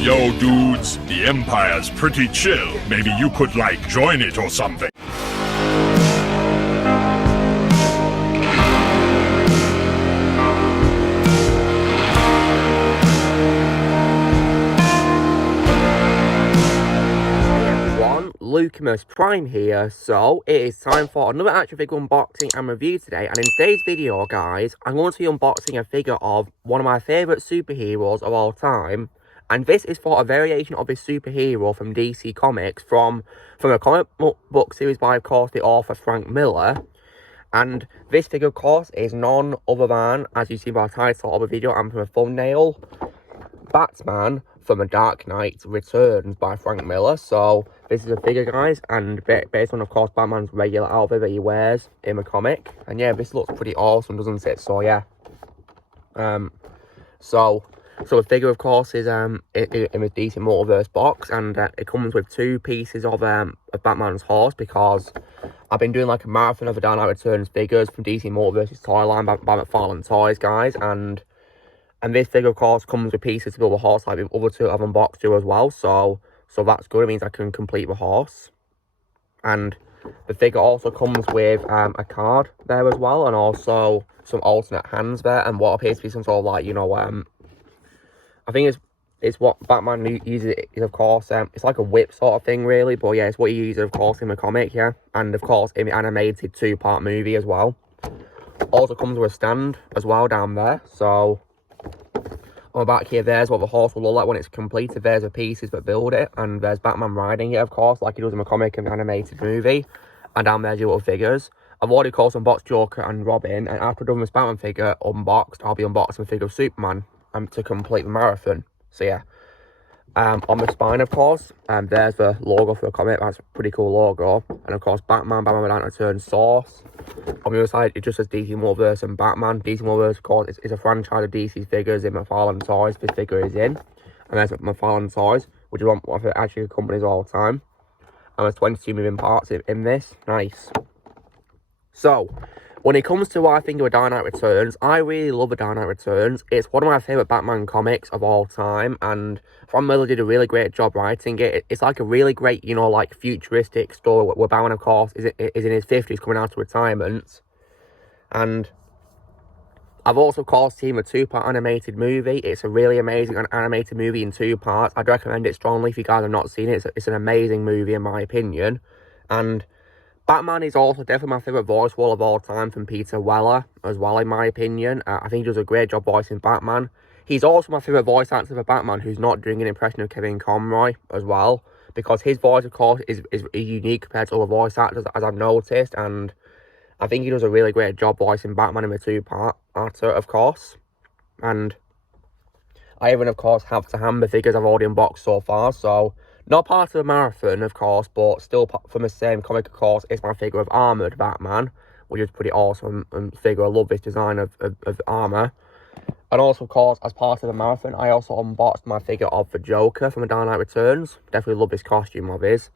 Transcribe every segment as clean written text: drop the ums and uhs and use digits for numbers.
Yo, dudes, the Empire's pretty chill. Maybe you could, like, join it or something. Multiverse Prime here, so it is time for another action figure unboxing and review today. And in today's video, guys, I'm going to be unboxing a figure of one of my favourite superheroes of all time. And this is for a variation of this superhero from DC Comics, from a comic book series by, of course, the author Frank Miller. And this figure, of course, is none other than, as you see by the title of the video and from a thumbnail, Batman from The Dark Knight Returns by Frank Miller. So this is a figure, guys, and based on, of course, Batman's regular outfit that he wears in the comic. And yeah, this looks pretty awesome, doesn't it? So yeah, so the figure, of course, is in a DC Multiverse box, and it comes with two pieces of Batman's horse, because I've been doing like a marathon of the Dark Knight Returns figures from DC Multiverse's toy line by McFarlane Toys, guys, and this figure, of course, comes with pieces to build a horse like the other two I've unboxed too as well. So that's good. It means I can complete the horse. And the figure also comes with a card there as well, and also some alternate hands there, and what appears to be some sort of, like, you know, I think it's what Batman uses, is, of course, it's like a whip sort of thing, really. But yeah, it's what he uses, of course, in the comic, yeah. And of course, in the animated 2-part movie as well. Also comes with a stand as well down there. So on the back here, there's what the horse will look like when it's completed. There's the pieces that build it, and there's Batman riding it, of course, like he does in the comic and the animated movie. And down there's your little figures. I've already, of course, unboxed Joker and Robin, and after I've done this Batman figure unboxed, I'll be unboxing the figure of Superman to complete the marathon. So yeah, on the spine, of course, there's the logo for the comic. That's a pretty cool logo. And of course, Batman Returns source. On the other side, it just says DC Multiverse and Batman. DC Multiverse, of course, is a franchise of DC's figures in McFarlane Toys. This figure is in. And there's McFarlane Toys, which is one of the actually companies of all time. And there's 22 moving parts in this. Nice. So when it comes to what I think of Dark Knight Returns, I really love Dark Knight Returns. It's one of my favourite Batman comics of all time, and Frank Miller did a really great job writing it. It's like a really great, you know, like futuristic story where Batman, of course, is in his 50s, coming out of retirement. And I've also, of course, seen a 2-part animated movie. It's a really amazing animated movie in 2 parts. I'd recommend it strongly if you guys have not seen it. It's an amazing movie, in my opinion. And Batman is also definitely my favourite voice role of all time from Peter Weller as well, in my opinion. I think he does a great job voicing Batman. He's also my favourite voice actor for Batman who's not doing an impression of Kevin Conroy as well, because his voice, of course, is unique compared to other voice actors, as I've noticed, and I think he does a really great job voicing Batman in the 2-part, of course. And I even, of course, have to hand the figures I've already unboxed so far, so not part of the marathon, of course, but still from the same comic, of course. It's my figure of Armoured Batman, which is pretty awesome figure. I love this design of armour. And also, of course, as part of the marathon, I also unboxed my figure of the Joker from The Dark Knight Returns. Definitely love this costume of his.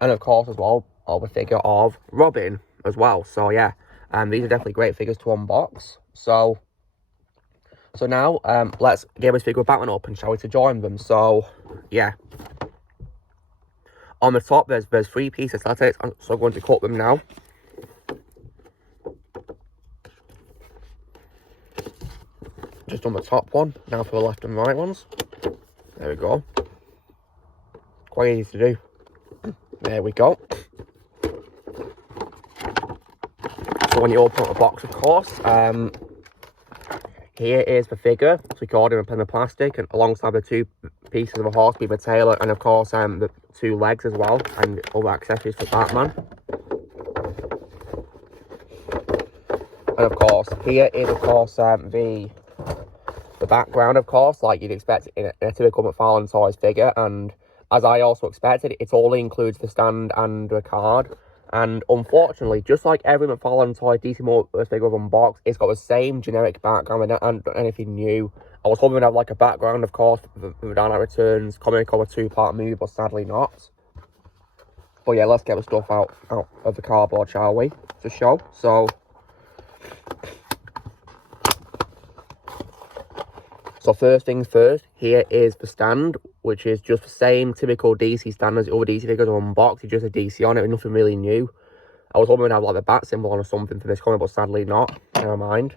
And of course, as well, the figure of Robin as well. So yeah, these are definitely great figures to unbox. So now, let's get this figure of Batman open, shall we, to join them. So yeah. On the top, there's 3 pieces. That's it. So I'm going to cut them now. Just on the top one. Now for the left and right ones. There we go. Quite easy to do. There we go. So when you open up the box, of course, here is the figure, secured in a pen of plastic, and alongside the 2 pieces of a horse, being the tail, and of course the 2 legs as well, and other accessories for Batman. And of course, here is, of course, the background, of course, like you'd expect in a typical McFarlane Toys figure, and as I also expected, it only includes the stand and the card. And unfortunately, just like every McFarlane Toy DC Multiverse figure I've unboxed, it's got the same generic background and anything new. I was hoping to have like a background, of course, for the Dark Knight Returns comic or a 2-part movie, but sadly not. But yeah, let's get the stuff out of the cardboard, shall we, to show. So So first things first, here is the stand, which is just the same typical DC stand as the other DC figures are unboxed. It's just a DC on it, nothing really new. I was hoping to have like the bat symbol on or something for this comic, but sadly not. Never mind.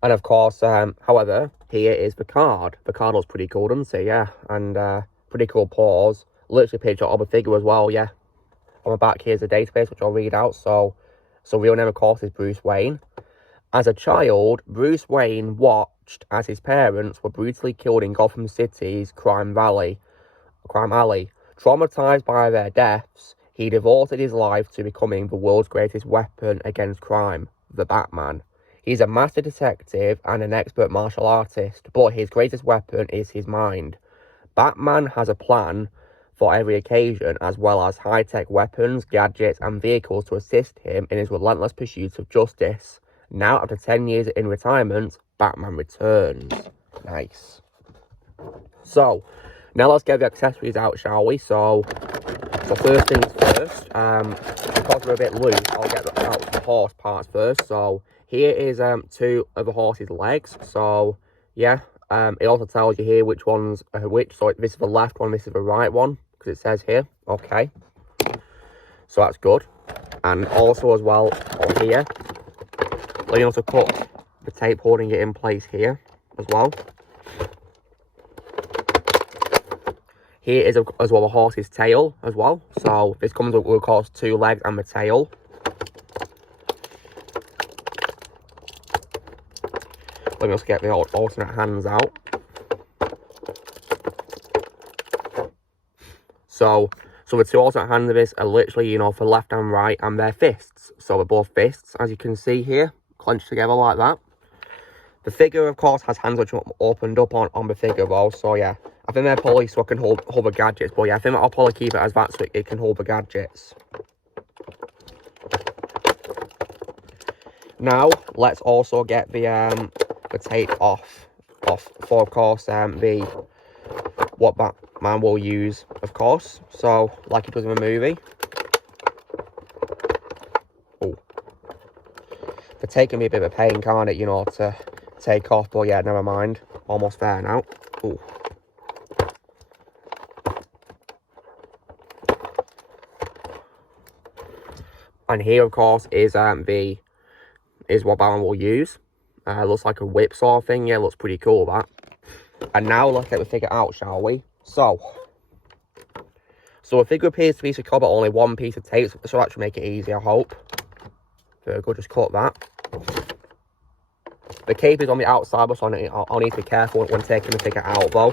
And of course, however, here is the card. The card looks pretty cool, doesn't it? Yeah, and pretty cool paws. Literally picture of a figure as well, yeah. On the back here's a database, which I'll read out. So real name, of course, is Bruce Wayne. As a child, Bruce Wayne watched as his parents were brutally killed in Gotham City's Crime Alley. Traumatized by their deaths, he devoted his life to becoming the world's greatest weapon against crime, the Batman. He's a master detective and an expert martial artist, but his greatest weapon is his mind. Batman has a plan for every occasion, as well as high-tech weapons, gadgets, and vehicles to assist him in his relentless pursuit of justice. Now, after 10 years in retirement, Batman returns. Nice. So, now let's get the accessories out, shall we? So first things first, because we're a bit loose, I'll get out the horse parts first. So, here is 2 of the horse's legs. So, yeah, it also tells you here which one's which. So, this is the left one, this is the right one, because it says here. Okay. So, that's good. And also as well, on here, let me also cut the tape holding it in place here as well. Here is as well the horse's tail as well. So this comes with, of course, 2 legs and the tail. Let me just get the alternate hands out. So the 2 alternate hands of this are literally, you know, for left and right, and they're fists. So they're both fists, as you can see here, clenched together like that. The figure, of course, has hands which are opened up on the figure though. So yeah, I think they're probably so it can hold the gadgets. But yeah, I think I'll probably keep it as that so it can hold the gadgets. Now let's also get the tape off for, of course, what Batman will use, of course. So like he does in the movie. Oh, the tape can be a bit of a pain, can't it? You know, to take off. But yeah, never mind. Almost there now. Oh. And here, of course, is what Batman will use. Looks like a whip sort of thing. Yeah, looks pretty cool, that. And now let's get the figure out, shall we? So the figure appears to be secured by only 1 piece of tape, so that should make it easy, I hope. Very good, just cut that. The cape is on the outside, so I'll need to be careful when taking the figure out, though.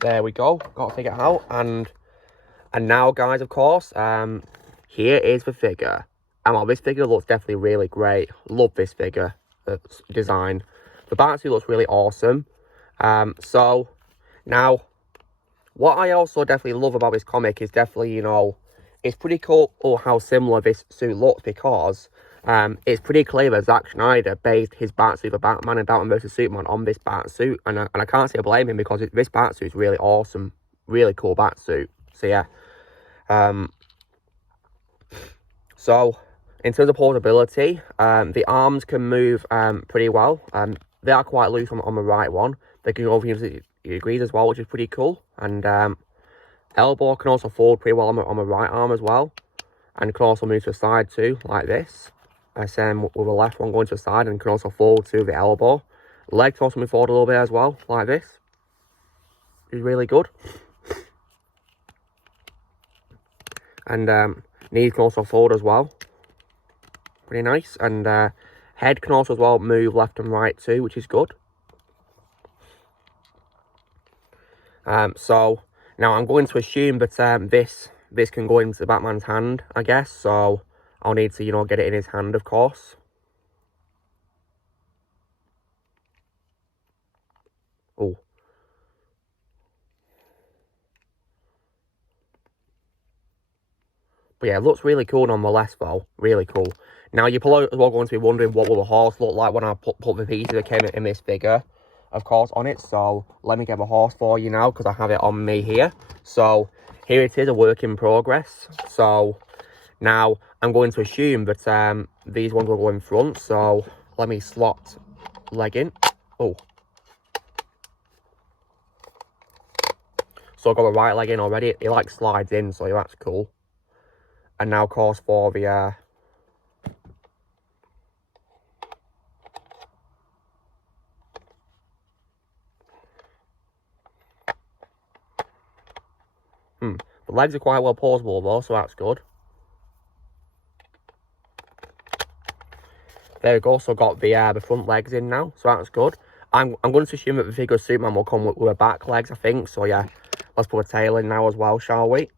There we go, got to figure it out. And now, guys, of course, here is the figure. And well, this figure looks definitely really great. Love this figure design. The Batsuit looks really awesome. So now, what I also definitely love about this comic is definitely, you know, it's pretty cool how similar this suit looks, because it's pretty clear that Zack Snyder based his Batsuit for Batman and Batman vs Superman on this Batsuit, and I can't say I blame him, because this Batsuit is really awesome, really cool Batsuit. So yeah, so in terms of portability, the arms can move pretty well. They are quite loose on the right one. They can go over degrees as well, which is pretty cool. And elbow can also fold pretty well on the right arm as well, and can also move to the side too, like this. Same with the left one going to the side, and can also fold to the elbow. Legs can also move forward a little bit as well, like this. Which is really good. And knees can also fold as well. Pretty nice. And head can also as well move left and right too, which is good. So now I'm going to assume that this can go into Batman's hand, I guess. So I'll need to, you know, get it in his hand, of course. Oh. But But yeah, it looks really cool nonetheless, though. Really cool. Now, you're probably as well going to be wondering what will the horse look like when I put the pieces that came in this figure, of course, on it. So, let me get the horse for you now, because I have it on me here. So, here it is, a work in progress. So, now, I'm going to assume that these ones will go in front. So, let me slot leg in. Oh. So, I've got the right leg in already. It like slides in, so that's cool. And now, of course, for the... The legs are quite well pausable though, so that's good. There we go, so got the front legs in now, so that's good. I'm going to assume that the figure of Superman will come with the back legs, I think. So yeah, let's put a tail in now as well, shall we?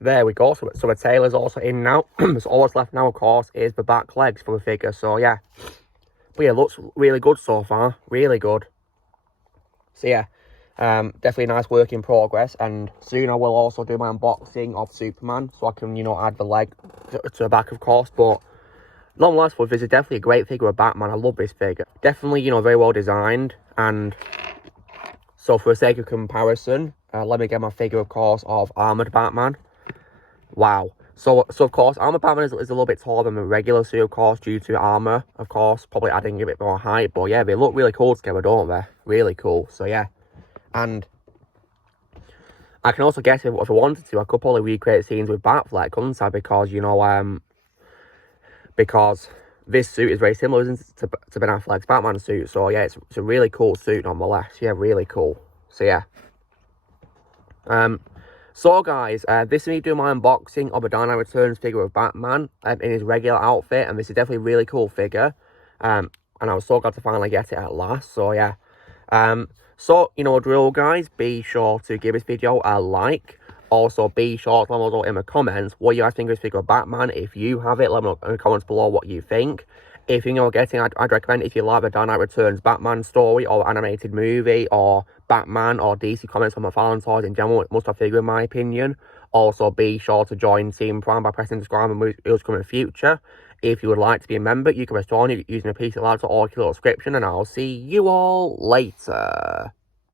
There we go, so the tail is also in now. So all that's left now, of course, is the back legs for the figure, so yeah. But yeah, it looks really good so far, really good. So yeah, definitely a nice work in progress, and soon I will also do my unboxing of Superman, so I can, you know, add the leg to the back, of course. But nonetheless, this is definitely a great figure of Batman. I love this figure. Definitely, you know, very well designed. And so for the sake of comparison, let me get my figure, of course, of Armoured Batman. Wow. So of course, Armoured Batman is a little bit taller than the regular suit, of course, due to armour, of course, probably adding a bit more height. But yeah, they look really cool together, don't they? Really cool. So yeah. And I can also guess if I wanted to, I could probably recreate scenes with Batfleck, couldn't I? Because, you know, because this suit is very similar, isn't it, to Ben Affleck's Batman suit. So yeah, it's a really cool suit nonetheless. Yeah, really cool. So yeah. So guys, this is me doing my unboxing of a Dark Knight Returns figure of Batman in his regular outfit, and this is definitely a really cool figure. And I was so glad to finally get it at last. So yeah. So, you know, drill guys, be sure to give this video a like. Also, be sure to let me know in the comments what you guys think of this figure of Batman. If you have it, let me know in the comments below what you think. If you know what getting, I'd recommend, if you like the Dark Knight Returns Batman story or animated movie or Batman or DC Comics on my Fallen toys in general, it must have figure in my opinion. Also, be sure to join Team Prime by pressing subscribe and videos come in the future. If you would like to be a member, you can restore it using a piece of laptop or a little subscription, and I'll see you all later.